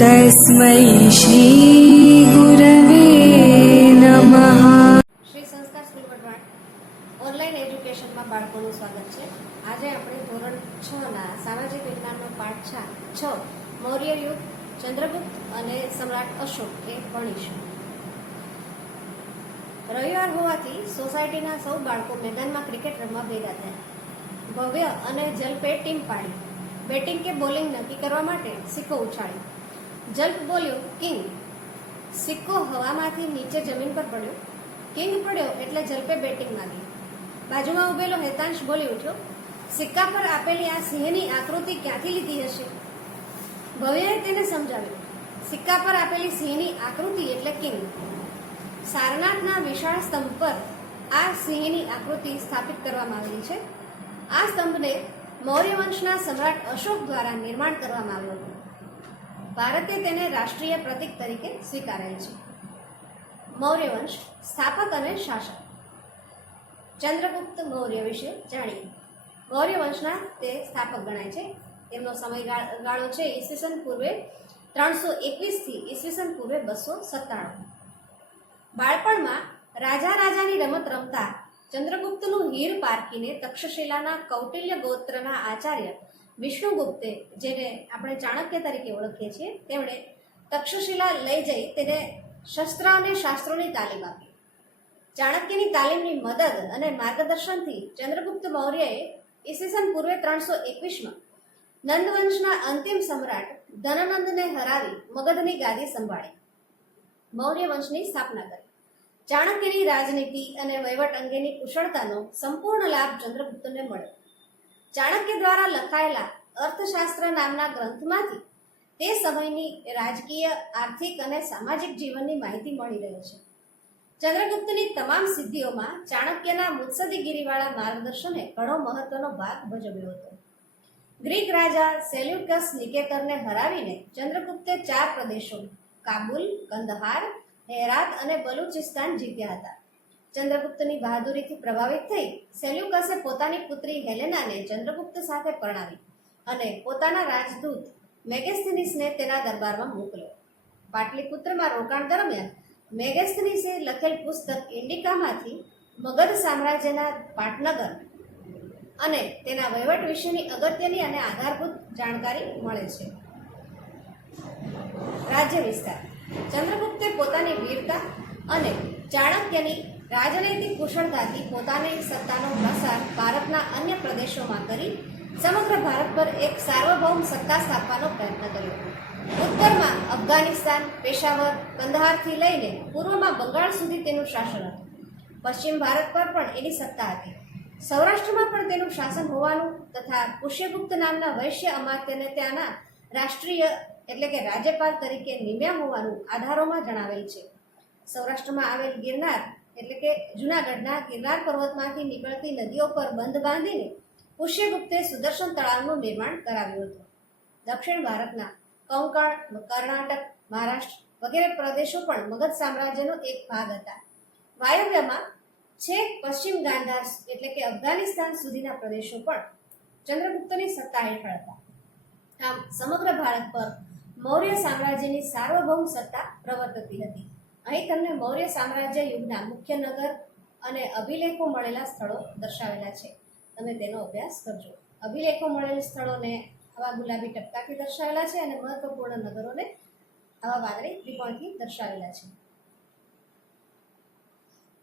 तस्मै श्री गुरवे नमः। શ્રી સંસ્કાર સ્કૂલ વઢવાણ ઓનલાઈન એજ્યુકેશનમાં બાળકોનું સ્વાગત છે। આજે આપણે ધોરણ 6 ના સામાજિક વિજ્ઞાનનો પાઠ 6 મૌર્ય યુગ, ચંદ્રગુપ્ત અને સમ્રાટ અશોક એ ભણીશું। રવિવાર હોવાથી સોસાયટીના સૌ બાળકો મેદાનમાં ક્રિકેટ રમવા ભેગા થયા। ભવ્ય અને જલ્પે ટીમ પાડી। બેટિંગ કે બોલિંગ નક્કી કરવા માટે સિક્કો ઉછાળ્યો। જલ્પ બોલ્યો કિંગ। સિક્કો હવામાંથી નીચે જમીન પર પડ્યો। કિંગ પડ્યો એટલે જલ્પે બેટિંગ માંગી। બાજુમાં ઉભેલો હેતાંશ બોલી ઉઠ્યો, સિક્કા પર આપેલી આ સિંહની આકૃતિ ક્યાંથી લીધી હશે? ભવ્યએ તેને સમજાવ્યું, સિક્કા પર આપેલી સિંહની આકૃતિ એટલે કિંગ। સારનાથના વિશાળ સ્તંભ પર આ સિંહની આકૃતિ સ્થાપિત કરવામાં આવેલી છે। આ સ્તંભને મૌર્ય વંશના સમ્રાટ અશોક દ્વારા નિર્માણ કરવામાં આવ્યું હતું। ભારતે તેને રાષ્ટ્રીય પ્રતીક તરીકે સ્વીકારેલ છે। મૌર્ય વંશ, સ્થાપક અને શાસક। ચંદ્રગુપ્ત મૌર્ય વિશે જાણીએ। મૌર્ય વંશના તે સ્થાપક ગણાય છે। તેમનો સમયગાળો છે ઈસવીસન પૂર્વે 321 થી ઈસવીસન પૂર્વે 297। બાળપણમાં રાજાની રમત રમતા ચંદ્રગુપ્તનું હીર પારખીને તક્ષશિલાના કૌટિલ્ય ગોત્રના આચાર્ય વિષ્ણુગુપ્તે, જેને આપણે ચાણક્ય તરીકે ઓળખીએ છીએ, તેમણે તક્ષશિલા લઈ જઈ તેને શસ્ત્ર અને શાસ્ત્રોની તાલીમ આપી। ચાણક્યની તાલીમની મદદ અને માર્ગદર્શનથી ચંદ્રગુપ્ત મૌર્યએ ઈસવીસન પૂર્વે 321માં નંદવંશના અંતિમ સમ્રાટ ધનનંદને હરાવી મગધની ગાદી સંભાળી મૌર્ય વંશની સ્થાપના કરી। ચાણક્યની રાજનીતિ અને વહીવટ અંગેની કુશળતાનો સંપૂર્ણ લાભ ચંદ્રગુપ્તને મળ્યો। ચાણક્ય દ્વારા લખાયેલા અર્થશાસ્ત્ર નામના ગ્રંથમાંથી તે સમયની રાજકીય, આર્થિક અને સામાજિક જીવનની માહિતી મળી રહે છે। ચંદ્રગુપ્તની તમામ સિદ્ધિઓમાં ચાણક્યના મુત્સદ્દીગીરીવાળા માર્ગદર્શને ઘણો મહત્વનો ભાગ ભજવ્યો હતો। ગ્રીક રાજા સેલ્યુકસ નિકેતરને હરાવીને ચંદ્રગુપ્તે 4 પ્રદેશો કાબુલ, કંદહાર, હેરાત અને બલુચિસ્તાન જીત્યા હતા। ચંદ્રગુપ્તની બહાદુરીથી પ્રભાવિત થઈ સેલ્યુકસે પોતાની પુત્રી હેલેનાને ચંદ્રગુપ્ત સાથે પરણાવી અને પોતાના રાજદૂત મેગેસ્થનીસને તેના દરબારમાં મોકલ્યો। પાટલીપુત્રમાં રોકાણ દરમિયાન મેગેસ્થનીસે લખેલ પુસ્તક ઇન્ડિકામાંથી મગધ સામ્રાજ્યના પાટનગર અને તેના વહીવટ વિશેની અગત્યની અને આધારભૂત જાણકારી મળે છે। રાજ્ય વિસ્તાર। ચંદ્રગુપ્તે પોતાની વીરતા અને ચાણક્યની રાજનૈતિક કુશળતાથી પોતાની સત્તાનો પ્રસાર ભારતના અન્ય પ્રદેશોમાં કરી સમગ્ર ભારત પર એક સાર્વભૌમ સત્તા સ્થાપવાનો પ્રયત્ન કર્યો। ઉત્તરમાં અફઘાનિસ્તાન, પેશાવર, કંદહારથી લઈને પૂર્વમાં બંગાળ સુધી તેનું શાસન હતું। પશ્ચિમ ભારત પર પણ એની સત્તા હતી। સૌરાષ્ટ્રમાં પણ તેનું શાસન હોવાનું તથા પુષ્યગુપ્ત નામના વૈશ્ય અમાત્યને ત્યાંના રાષ્ટ્રીય એટલે કે રાજ્યપાલ તરીકે નિમ્યા હોવાનું આધારોમાં જણાવેલ છે। સૌરાષ્ટ્રમાં આવેલ ગિરનાર એટલે કે જૂનાગઢના ગિરનાર પર્વતમાંથી નીકળતી નદીઓ પર બંધ બાંધીને પુષ્યગુપ્તે સુદર્શન તળાવનું નિર્માણ કરાવ્યું હતું। દક્ષિણ ભારતના કોંકણ, કર્ણાટક, મહારાષ્ટ્ર વગેરે પ્રદેશો પણ મગધ સામ્રાજ્યનો એક ભાગ હતા। વાયવ્યમાં છેક પશ્ચિમ ગાંધાર એટલે કે અફઘાનિસ્તાન સુધીના પ્રદેશો પણ ચંદ્રગુપ્તની સત્તા હેઠળ હતા। આમ સમગ્ર ભારત પર મૌર્ય સામ્રાજ્યની સાર્વભૌમ સત્તા પ્રવર્તતી હતી। અહીં તમને મૌર્ય સામ્રાજ્ય યુગના મુખ્ય નગર અને અભિલેખો મળેલા સ્થળો દર્શાવેલા છે। તમે તેનો અભ્યાસ કરજો। અભિલેખો મળેલ સ્થળોને આવા ગુલાબી ટપકાથી દર્શાવેલા છે અને મહત્વપૂર્ણ નગરોને આવા વાદળી ત્રિકોણથી દર્શાવેલા છે।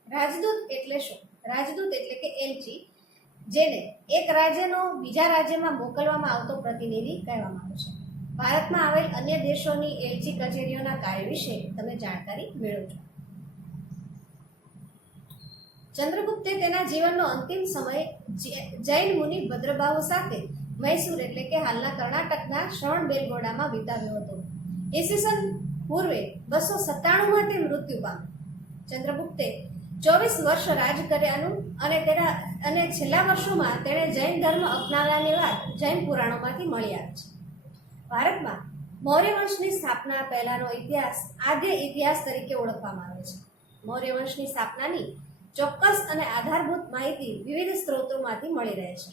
રાજદૂત એટલે શું? રાજદૂત એટલે કે એલચી, જેને એક રાજ્યનો બીજા રાજ્યમાં મોકલવામાં આવતો પ્રતિનિધિ કહેવામાં આવે છે। ભારતમાં આવેલ અન્ય દેશોની એલચી કચેરીઓના કાર્ય વિશે તમે જાણકારી મેળવજો। ચંદ્રગુપ્તે તેના જીવનનો અંતિમ સમય જૈન મુનિ ભદ્રબાહુ સાથે મૈસૂર એટલે કે હાલના કર્ણાટકના શ્રવણબેલગોડામાં વિતાવ્યો હતો। ઈસવીસન પૂર્વે 297માં તે મૃત્યુ પામ્યો। ચંદ્રગુપ્તે 24 વર્ષ રાજ કર્યાનું અને છેલ્લા વર્ષોમાં તેણે જૈન ધર્મ અપનાવ્યાની વાત જૈન પુરાણોમાંથી મળી આવે છે। ભારતમાં મૌર્ય વંશની સ્થાપના પહેલાનો ઇતિહાસ આદ્ય ઇતિહાસ તરીકે ઓળખવામાં આવે છે। મૌર્ય વંશની સ્થાપનાની ચોક્કસ અને આધારભૂત માહિતી વિવિધ સ્ત્રોતોમાંથી મળી રહે છે।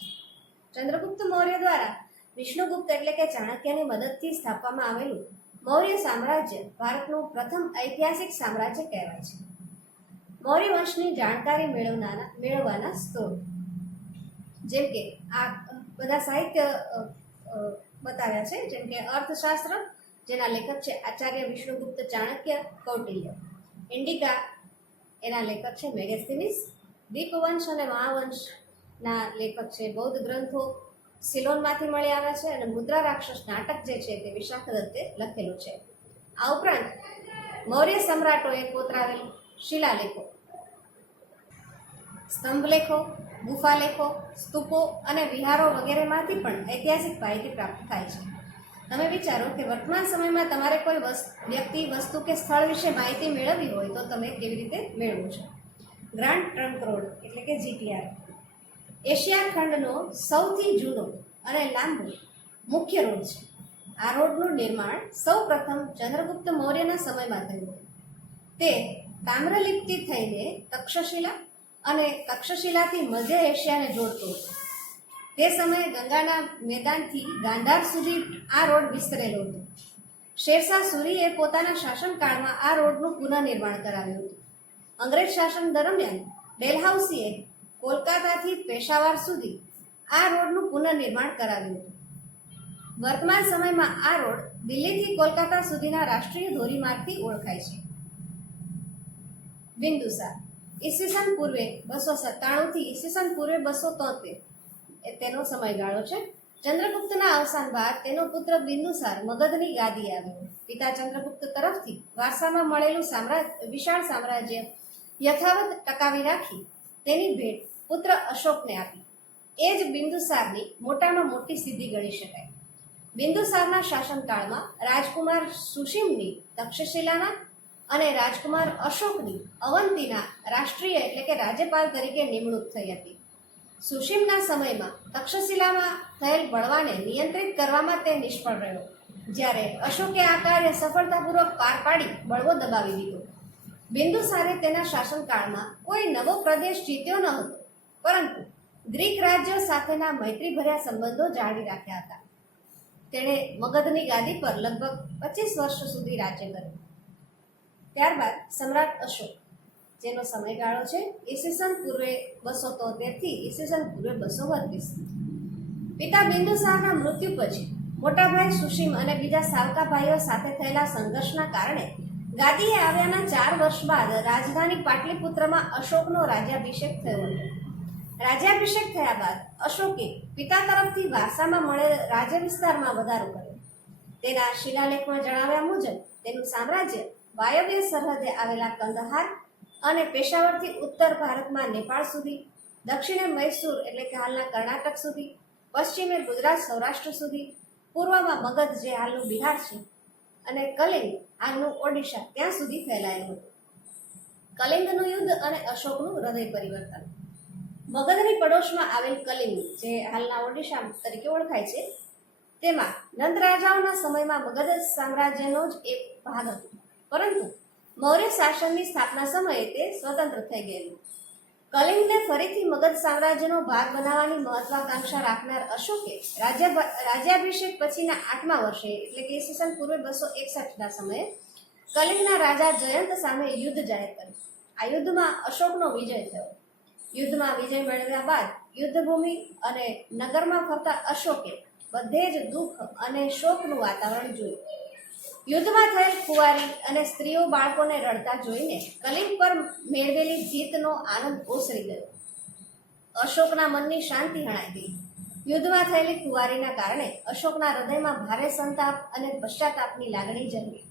ચંદ્રગુપ્ત મૌર્ય દ્વારા વિષ્ણુગુપ્ત એટલે કે ચાણક્યની મદદથી સ્થાપવામાં આવેલું મૌર્ય સામ્રાજ્ય ભારતનું પ્રથમ ઐતિહાસિક સામ્રાજ્ય કહેવાય છે. મૌર્ય વંશની જાણકારી મેળવવાના સ્ત્રોત, જેમ કે આ બધા સાહિત્ય બતાવ્યા છે, જેમ કે અર્થશાસ્ત્ર, જેના લેખક છે આચાર્ય વિષ્ણુગુપ્ત ચાણક્ય કૌટિલ્ય. ઇન્ડિકા, એના લેખક છે મેગેસ્થિનીસ. દીપવંશ અને મહાવંશના લેખક છે બૌદ્ધ ગ્રંથો સિલોનમાંથી મળી આવ્યા છે. અને મુદ્રા રાક્ષસ નાટક જે છે તે વિશાખદત્તે લખેલું છે. આ ઉપરાંત મૌર્ય સમ્રાટોએ કોતરાવેલ શિલાલેખો, સ્તંભલેખો, ગુફાલેખો, સ્તૂપો અને વિહારો વગેરેમાંથી પણ ઐતિહાસિક માહિતી પ્રાપ્ત થાય છે. તમે વિચારો કે વર્તમાન સમયમાં તમારે કોઈ વ્યક્તિ, વસ્તુ કે સ્થળ વિશે માહિતી મેળવવી હોય તો તમે કેવી રીતે મેળવો છો? ગ્રાન્ડ ટ્રંક રોડ એટલે કે GTR એશિયા ખંડનો સૌથી જૂનો અને લાંબો મુખ્ય રોડ છે. આ રોડનું નિર્માણ સૌ પ્રથમ ચંદ્રગુપ્ત મૌર્યના સમયમાં થયું હતું. તે તામ્રલિપ્તિ થઈને તક્ષશિલા અને તક્ષશિલાથી મધ્ય એશિયાને જોડતો હતો. તે સમયે ગંગાના મેદાનથી ગાંધાર સુધી આ રોડ વિસ્તરેલો હતો. શેરશાહ સૂરીએ પોતાના શાસનકાળમાં આ રોડનું પુનઃનિર્માણ કરાવ્યું હતું. અંગ્રેજ શાસન દરમિયાન ડેલહાઉસીએ કોલકાતાથી પેશાવર સુધી આ રોડનું પુનઃનિર્માણ કરાવ્યું હતું. વર્તમાન સમયમાં આ રોડ દિલ્હીથી કોલકાતા સુધીના રાષ્ટ્રીય ધોરીમાર્ગથી ઓળખાય છે. બિંદુસાર ઈસવીસન પૂર્વે 297 થી ઈસવીસન પૂર્વે 273 તેનો સમયગાળો છે. ચંદ્રગુપ્તના અવસાન બાદ તેનો પુત્ર બિંદુસાર મગધની ગાદી આવ્યો. પિતા ચંદ્રગુપ્ત તરફથી વારસામાં મળેલું વિશાળ સામ્રાજ્ય યથાવત ટકાવી રાખી તેની ભેટ પુત્ર અશોકને આપી. એ જ બિંદુસારની મોટામાં મોટી સિદ્ધિ ગણી શકાય. બિંદુસારના શાસનકાળમાં રાજકુમાર સુશીમની તક્ષશિલાના અને રાજકુમાર અશોકની અવંતીના રાષ્ટ્રીય એટલે કે રાજ્યપાલ તરીકે નિમણૂક થઈ હતી. સુશીમના સમયમાં તક્ષશિલામાં થયેલ બળવાને નિયંત્રિત કરવામાં તે નિષ્ફળ રહ્યો, જ્યારે અશોકે આ કાર્ય સફળતાપૂર્વક પાર પાડી બળવો દબાવી દીધો. બિંદુસારે તેના શાસનકાળમાં કોઈ નવો પ્રદેશ જીત્યો ન હતો, પરંતુ ગ્રીક રાજ્યો સાથેના મૈત્રીભર્યા સંબંધો જાળવી રાખ્યા હતા. તેણે મગધની ગાદી પર લગભગ 25 વર્ષ સુધી રાજ્ય કર્યું. ત્યારબાદ સમ્રાટ અશોક, જેનો સમયગાળો છે ઈસવીસન પૂર્વે 273 થી ઈસવીસન પૂર્વે 232. પિતા બિંદુસારના મૃત્યુ પછી મોટા ભાઈ સુશીમ અને બીજા સાવકા ભાઈઓ સાથે થયેલા સંઘર્ષના કારણે ગાદીએ આવ્યાના 4 વર્ષ બાદ રાજધાની પાટલીપુત્રમાં અશોકનો રાજ્યાભિષેક થયો હતો. રાજ્યાભિષેક થયા બાદ અશોકે પિતા તરફથી વારસામાં મળેલ રાજ્ય વિસ્તારમાં વધારો કર્યો. તેના શિલાલેખમાં જણાવ્યા મુજબ તેનું સામ્રાજ્ય વાયવ્ય સરહદે આવેલા કંદહાર અને પેશાવરથી ઉત્તર ભારતમાં નેપાળ સુધી, દક્ષિણે મૈસૂર એટલે કે હાલના કર્ણાટક સુધી, પશ્ચિમે ગુજરાત સૌરાષ્ટ્ર સુધી, પૂર્વમાં મગધ જે હાલનું બિહાર છે અને કલિંગ હાલનું ઓડિશા ત્યાં સુધી ફેલાયેલું હતું. કલિંગનું યુદ્ધ અને અશોકનું હૃદય પરિવર્તન. મગધની પડોશમાં આવેલ કલિંગ જે હાલના ઓડિશા તરીકે ઓળખાય છે, તેમાં નંદ રાજાઓના સમયમાં મગધ સામ્રાજ્યનો જ એક ભાગ હતો, પરંતુ મૌર્ય શાસનની સ્થાપના સમયે તે સ્વતંત્ર થઈ ગયેલું. કલિંગને ફરીથી મગધ સામ્રાજ્યનો ભાગ બનાવવાની મહત્વાકાંક્ષા રાખનાર અશોકે રાજ્યાભિષેક પછીના 8મા વર્ષે એટલે કે ઈસવીસન પૂર્વે 261ના સમયે કલિંગના રાજા જયંત સામે યુદ્ધ જાહેર કર્યું. આ યુદ્ધમાં અશોકનો વિજય થયો. યુદ્ધમાં વિજય મેળવ્યા બાદ યુદ્ધભૂમિ અને નગરમાં ફરતા અશોકે બધે જ દુઃખ અને શોકનું વાતાવરણ જોયું. યુદ્ધમાં થયેલ કુંવારી અને સ્ત્રીઓ બાળકોને રડતા જોઈને કલિંગ પર મેળવેલી જીતનો આનંદ ઓસરી ગયો. અશોકના મનની શાંતિ હણાઈ ગઈ. યુદ્ધમાં થયેલી કુંવારીના કારણે અશોકના હૃદયમાં ભારે સંતાપ અને પશ્ચાતાપની લાગણી જન્મી.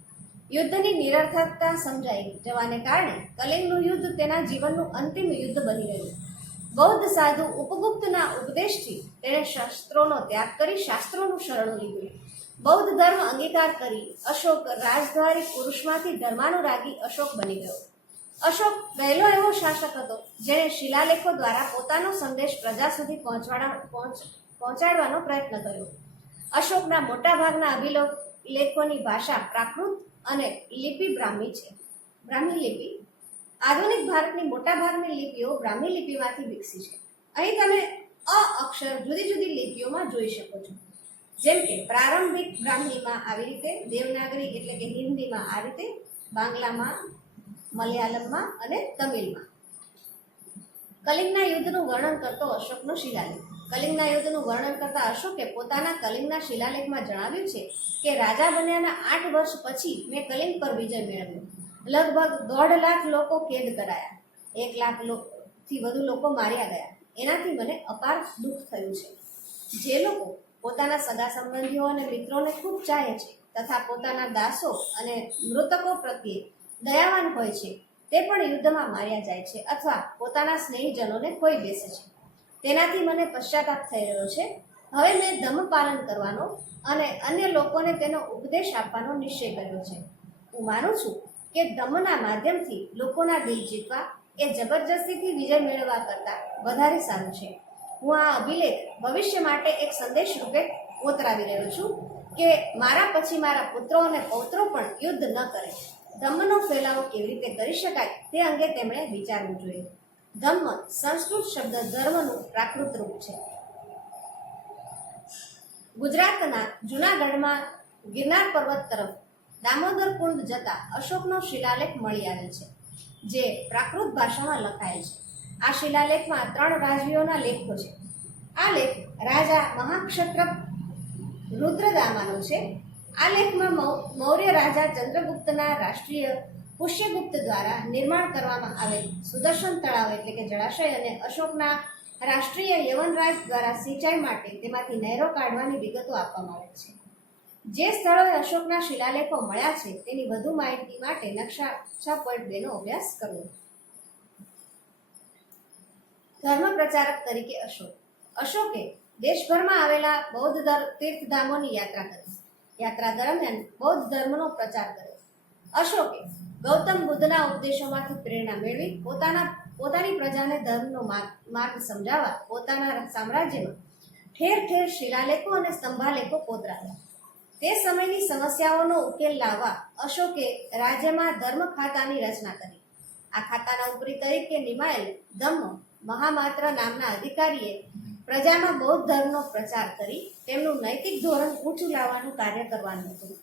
યુદ્ધની નિરર્થકતા સમજાઈ જવાને કારણે કલિંગનું યુદ્ધ તેના જીવનનું અંતિમ યુદ્ધ બની ગયું. બૌદ્ધ સાધુ ઉપગુપ્તના ઉપદેશથી તેણે શસ્ત્રોનો ત્યાગ કરી શાસ્ત્રોનું શરણું લીધું. બૌદ્ધ ધર્મ અંગીકાર કરી અશોક રાજદ્વારી પુરુષમાંથી ધર્માનુરાગી અશોક બની ગયો. અશોક પહેલો એવો શાસક હતો જેણે શિલાલેખો દ્વારા પોતાનો સંદેશ પ્રજા સુધી પહોંચાડવાનો પ્રયત્ન કર્યો. અશોકના મોટાભાગના અભિલેખોની ભાષા પ્રાકૃત અને લિપિ બ્રાહ્મી છે. બ્રાહ્મી લિપિ આધુનિક ભારતની મોટાભાગની લિપિઓ બ્રાહ્મી લિપિમાંથી વિકસી છે. અહીં તમે અ અક્ષર જુદી જુદી લિપિઓમાં જોઈ શકો છો. જેમ કે પ્રારંભિક બ્રાહ્મીમાં આવી રીતે, દેવનાગરી એટલે કે હિન્દીમાં આ રીતે, બાંગ્લામાં, મલયાલમમાં અને તમિલમાં. કલિંગના યુદ્ધનું વર્ણન કરતો અશોકનો શિલાલેખ. કલિંગના યુદ્ધનું વર્ણન કરતા અશોકે પોતાના કલિંગના શિલાલેખમાં જણાવ્યું છે કે રાજા બન્યાના 8 વર્ષ પછી મેં કલિંગ પર વિજય મેળવ્યો. લગભગ 1.5 લાખ લોકો કેદ કરાયા, 1 લાખથી વધુ લોકો માર્યા ગયા. એનાથી મને અપાર દુઃખ થયું છે. જે લોકો પોતાના સગા સંબંધીઓ અને મિત્રોને ખૂબ ચાહે છે તથા પોતાના દાસો અને મૃતકો પ્રત્યે દયાવાન હોય છે તે પણ યુદ્ધમાં માર્યા જાય છે અથવા પોતાના સ્નેહીજનોને ખોઈ બેસે છે. તેનાથી મને પશ્ચાતાપ થઈ રહ્યો છે. હવે મેં ધમ્મ પાલન કરવાનો અને અન્ય લોકોને તેનો ઉપદેશ આપવાનો નિશ્ચય કર્યો છે. હું માનું છું કે ધમ્મના માધ્યમથી લોકોના દિલ જીતવા એ જબરજસ્તીથી વિજય મેળવવા કરતાં વધારે સારું છે. હું આ અભિલેખ ભવિષ્ય માટે એક સંદેશ રૂપે કોતરાવી રહ્યો છું કે મારા પછી મારા પુત્રો અને પૌત્રો પણ યુદ્ધ ન કરે. ધમ્મનો ફેલાવો કેવી રીતે કરી શકાય તે અંગે તેમણે વિચારવું જોઈએ. ધમ્મ સંસ્કૃત શબ્દ ધર્મનું પ્રાકૃત રૂપ છે. ગુજરાતના જૂનાગઢમાં ગિરનાર પર્વત તરફ દામોદર કુંડ જતા અશોકનો શિલાલેખ મળી આવેલ છે, જે પ્રાકૃત ભાષામાં લખાયેલ છે. આ શિલાલેખમાં 3 રાજવીઓના લેખો છે. આ લેખ રાજા મહાક્ષત્રપ રુદ્રદામાનો છે. આ લેખમાં મૌર્ય રાજા ચંદ્રગુપ્તના રાષ્ટ્રીય પુષ્યગુપ્ત દ્વારા નિર્માણ કરવામાં આવેલ સુદર્શન તળાવ એટલે કે જળાશય અને અશોકના રાષ્ટ્રીય યવનરાજ દ્વારા સિંચાઈ માટે તેમાંથી નહેરો કાઢવાની વિગતો આપવામાં આવેલ છે. જે સ્થળોએ અશોકના શિલાલેખો મળ્યા છે તેની વધુ માહિતી માટે નકશા 6.2 નો અભ્યાસ કરવો. ધર્મ પ્રચારક તરીકે અશોકે દેશભરમાં આવેલા બૌદ્ધ તીર્થધામોની યાત્રા કરી. યાત્રા દરમિયાન બૌદ્ધ ધર્મનો પ્રચાર કર્યો. અશોકે ગૌતમ બુદ્ધના ઉપદેશોમાંથી પ્રેરણા મેળવી પોતાની પ્રજાને ધર્મનો માર્ગ સમજાવવા પોતાના સામ્રાજ્યમાં ઠેર ઠેર શિલાલેખો અને સ્તંભાલેખો કોતરાવ્યા. તે સમયની સમસ્યાઓનો ઉકેલ લાવવા અશોકે રાજ્યમાં ધર્મ ખાતાની રચના કરી. આ ખાતાના ઉપરી તરીકે નિમાયેલ ધમ્મ મહામાત્ર નામના અધિકારીએ પ્રજામાં બૌદ્ધ ધર્મનો પ્રચાર કરી તેમનું નૈતિક ધોરણ ઊંચું લાવવાનું કાર્ય કરવાનું હતું.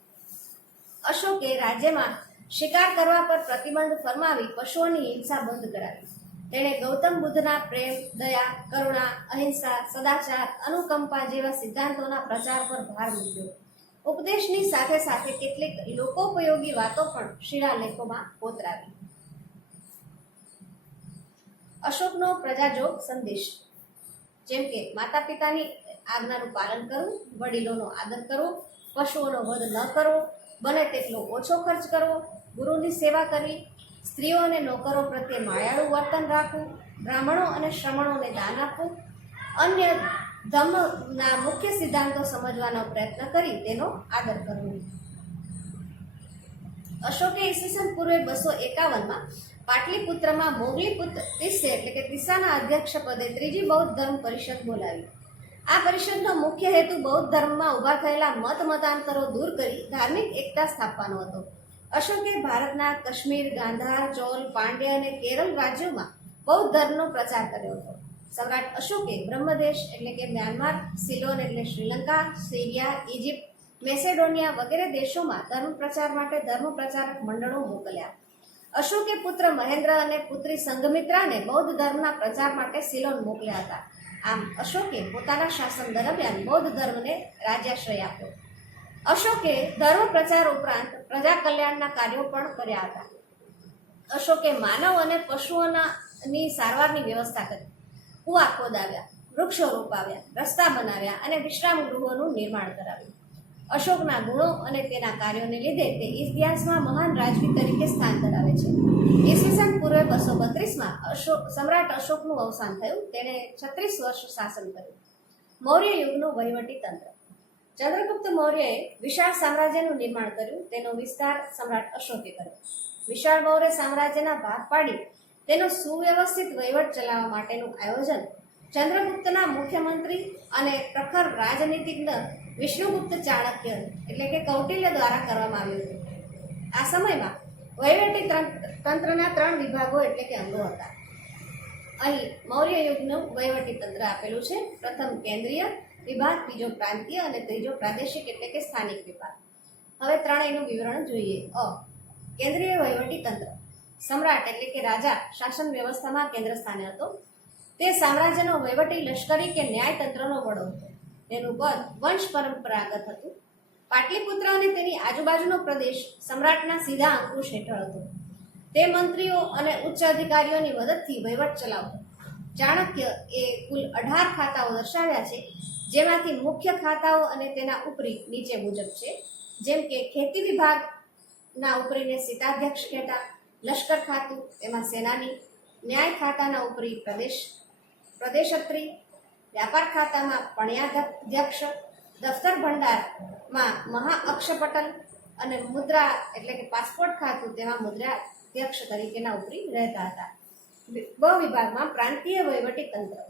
અશોકે રાજ્યમાં શિકાર કરવા પર પ્રતિબંધ ફરમાવી પશુઓની હિંસા બંધ કરાવી. તેણે ગૌતમ બુદ્ધના પ્રેમ, દયા, કરુણા, અહિંસા, સદાચાર, અનુકંપા જેવા સિદ્ધાંતોના પ્રચાર પર ભાર મૂક્યો. ઉપદેશની સાથે સાથે કેટલીક લોકોપયોગી વાતો પણ શિલાલેખોમાં કોતરાવી. અશોકનો પ્રજાજોગ સંદેશ. જેમ કે માતા પિતાની આજ્ઞાનું પાલન કરવું, વડીલોનો આદર કરવો, પશુઓનો વધ ન કરવો, બને તેટલો ઓછો ખર્ચ કરવો, ગુરુની સેવા કરવી, સ્ત્રીઓ અને નોકરો પ્રત્યે માયાળુ વર્તન રાખવું, બ્રાહ્મણો અને શ્રમણોને દાન આપવું, અન્ય ધર્મના મુખ્ય સિદ્ધાંતો સમજવાનો પ્રયત્ન કરી તેનો આદર કરવો. અશોકે ઈસવીસન પૂર્વે 251માં પાટલીપુત્રમાં મોગલીપુત્ર તિસ્સે એટલે કે તિસ્સાના અધ્યક્ષ પદે ત્રીજી બૌદ્ધ ધર્મ પરિષદ બોલાવી. આ પરિષદનો મુખ્ય હેતુ બૌદ્ધ ધર્મમાં ઊભા થયેલા મતાંતરો દૂર કરી ધાર્મિક એકતા સ્થાપવાનો હતો. અશોકે ભારતના કાશ્મીર, ગાંધાર, ચોલ, પાંડ્ય અને કેરળ રાજ્યોમાં બૌદ્ધ ધર્મનો પ્રચાર કર્યો હતો. સમ્રાટ અશોકે બ્રહ્મદેશ એટલે કે મ્યાનમાર, સિલોન એટલે શ્રીલંકા, સિરિયા, ઇજિપ્ત, મેસેડોનિયા વગેરે દેશોમાં ધર્મ પ્રચાર માટે ધર્મ પ્રચારક મંડળો મોકલ્યા. અશોકે પુત્ર મહેન્દ્ર અને પુત્રી સંઘમિત્રાને બૌદ્ધ ધર્મના પ્રચાર માટે સિલોન મોકલ્યા હતા. આમ અશોકે પોતાના શાસન દરમિયાન બૌદ્ધ ધર્મને રાજ્યાશ્રય આપ્યો. અશોકે ધર્મ પ્રચાર ઉપરાંત પ્રજા કલ્યાણના કાર્યો પણ કર્યા હતા. અશોકે માનવ અને પશુઓની સારવારની વ્યવસ્થા કરી, કુવા ખોદાવ્યા, વૃક્ષો રોપાવ્યા, રસ્તા બનાવ્યા અને વિશ્રામ ગૃહોનું નિર્માણ કરાવ્યું. અશોકના ગુણો અને તેના કાર્યોને લીધે તે ઇતિહાસમાં મહાન રાજવી તરીકે સ્થાન ધરાવે છે. ઈસવીસન પૂર્વે 232માં સમ્રાટ અશોકનું અવસાન થયું. તેણે 36 વર્ષ શાસન કર્યું. મૌર્ય યુગનું વહીવટી તંત્ર. ચંદ્રગુપ્ત મૌર્યએ વિશાળ સામ્રાજ્યનું નિર્માણ કર્યું. તેનો વિસ્તાર સમ્રાટ અશોકે કર્યો. વિશાળ મૌર્ય સામ્રાજ્યના ભાગ પાડી તેનો સુવ્યવસ્થિત વહીવટ ચલાવવા માટેનું આયોજન ચંદ્રગુપ્તના મુખ્યમંત્રી અને પ્રખર રાજનીતિજ્ઞ વિષ્ણુગુપ્ત ચાણક્ય એટલે કે કૌટિલ્ય દ્વારા કરવામાં આવ્યું હતું. આ સમયમાં વહીવટી તંત્રના 3 વિભાગો એટલે કે અંગો હતા. અહીં મૌર્ય યુગનું વહીવટી તંત્ર આપેલું છે. પ્રથમ કેન્દ્રીય, વિભાગ, બીજો પ્રાંતીય અને ત્રીજો પ્રાદેશિક એટલે કે સ્થાનિક વિભાગ. હવે ત્રણેયનું વિવરણ જોઈએ. કેન્દ્રીય વહીવટી તંત્ર. સમ્રાટ એટલે કે રાજા શાસન વ્યવસ્થામાં કેન્દ્ર સ્થાને હતો. તે સામ્રાજ્યનો વહીવટી, લશ્કરી કે ન્યાય તંત્રનો વડો હતો. તેનું પદ વંશ પરંપરાગત હતું. પાટલીપુત્ર અને તેની આજુબાજુનો પ્રદેશ સમ્રાટના સીધા અંકુશ હેઠળ હતો. તે મંત્રીઓ અને ઉચ્ચ અધિકારીઓની મદદથી વહીવટ ચલાવતો. ચાણક્ય એ કુલ 18 ખાતાઓ દર્શાવ્યા છે, જેમાંથી મુખ્ય ખાતાઓ અને તેના ઉપરી નીચે મુજબ છે. જેમ કે ખેતી વિભાગના ઉપરીને સીતાધ્યક્ષ કહેતા, લશ્કર ખાતું તેમાં સેનાની, ન્યાય ખાતાના ઉપરી પ્રદેશત્રી, વ્યાપાર ખાતામાં પણ્યાધ્યક્ષ, દફતર ભંડારમાં મહાઅક્ષપટલ અને મુદ્રા એટલે કે પાસપોર્ટ ખાતું તેમાં મુદ્રાધ્યક્ષ તરીકેના ઉપરી રહેતા હતા. બ વિભાગમાં પ્રાંતીય વહીવટી તંત્ર.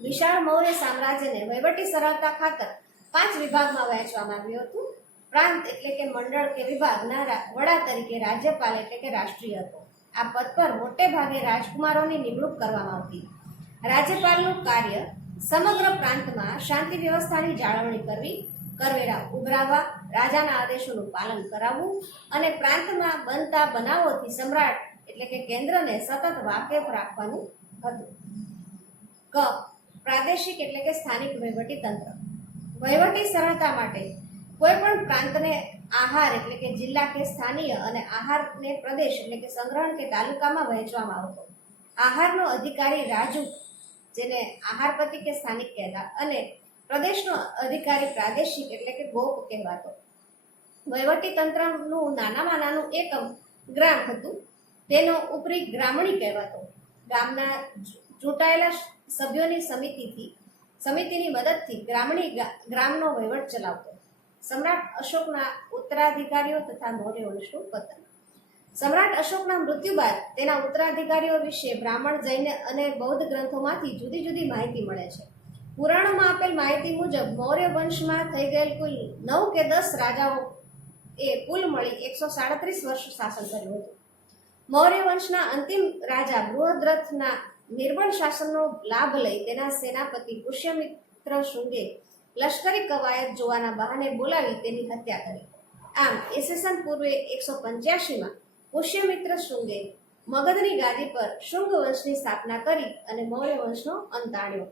વિશાળ મૌર્ય સામ્રાજ્યને વહીવટી સરળતા ખાતર 5 વિભાગમાં વહેંચવામાં આવ્યું હતું. પ્રાંત એટલે કે મંડળ કે વિભાગના વડા તરીકે રાજ્યપાલ એટલે કે રાષ્ટ્રીય હતો. આ પદ પર મોટે ભાગે રાજકુમારોની નિમણૂક કરવામાં આવતી. રાજ્યપાલનું કાર્ય સમગ્ર પ્રાંતમાં શાંતિ વ્યવસ્થાની જાળવણી કરવી, કરવેરા ઉઘરાવવા, રાજાના આદેશોનું પાલન કરાવવું અને પ્રાંતમાં બનતા બનાવોથી સમ્રાટ એટલે કે કેન્દ્રને સતત વાકેફ રાખવાનું હતું. ક પ્રાદેશિક એટલે કે સ્થાનિક વહીવટી તંત્ર. વહીવટી સરળતા માટે કોઈ પણ પ્રાંતને આહાર એટલે કે જિલ્લા કે સ્થાનીય અને આહારને પ્રદેશ એટલે કે સંગ્રહણ કે તાલુકામાં વહેંચવામાં આવતો. આહારનો અધિકારી રાજુ, જેને આહારપતિ કે સ્થાનિક કહેતા, અને પ્રદેશનો અધિકારી પ્રાદેશિક એટલે કે ગોપ કહેવાતો. વહીવટી તંત્રનું નાનામાં નાનું એકમ ગ્રામ હતું. તેનો ઉપરી ગ્રામણી કહેવાતો. ગામના ચૂંટાયેલા સભ્યોની સમિતિની મદદથી ગ્રામણી ગ્રામનો વહીવટ ચલાવતો. સમ્રાટ અશોકના ઉત્તરાધિકારીઓ તથા મૌર્ય વંશનું પતન. સમ્રાટ અશોકના મૃત્યુ બાદ તેના ઉત્તરાધિકારીઓ વિશે બ્રાહ્મણ, જૈન અને બૌદ્ધ ગ્રંથોમાંથી જુદી જુદી માહિતી મળે છે. પુરાણોમાં આપેલ માહિતી મુજબ મૌર્ય વંશમાં થઈ ગયેલ કુલ 9 કે 10 રાજાઓ એ કુલ મળી 137 વર્ષ શાસન કર્યું હતું. મૌર્ય વંશના અંતિમ રાજા બૃહદ્રથના નિર્બળ શાસનનો લાભ લઈ તેના સેનાપતિ પુષ્યમિત્ર શુંગે લશ્કરી કવાયત જોવાના બહાને બોલાવી તેની હત્યા કરી. આમ ઈસવીસન પૂર્વે 185માં પુષ્યમિત્ર શુંગે મગધની ગાદી પર શુંગ વંશની સ્થાપના કરી અને મૌર્ય વંશનો અંત આણ્યો.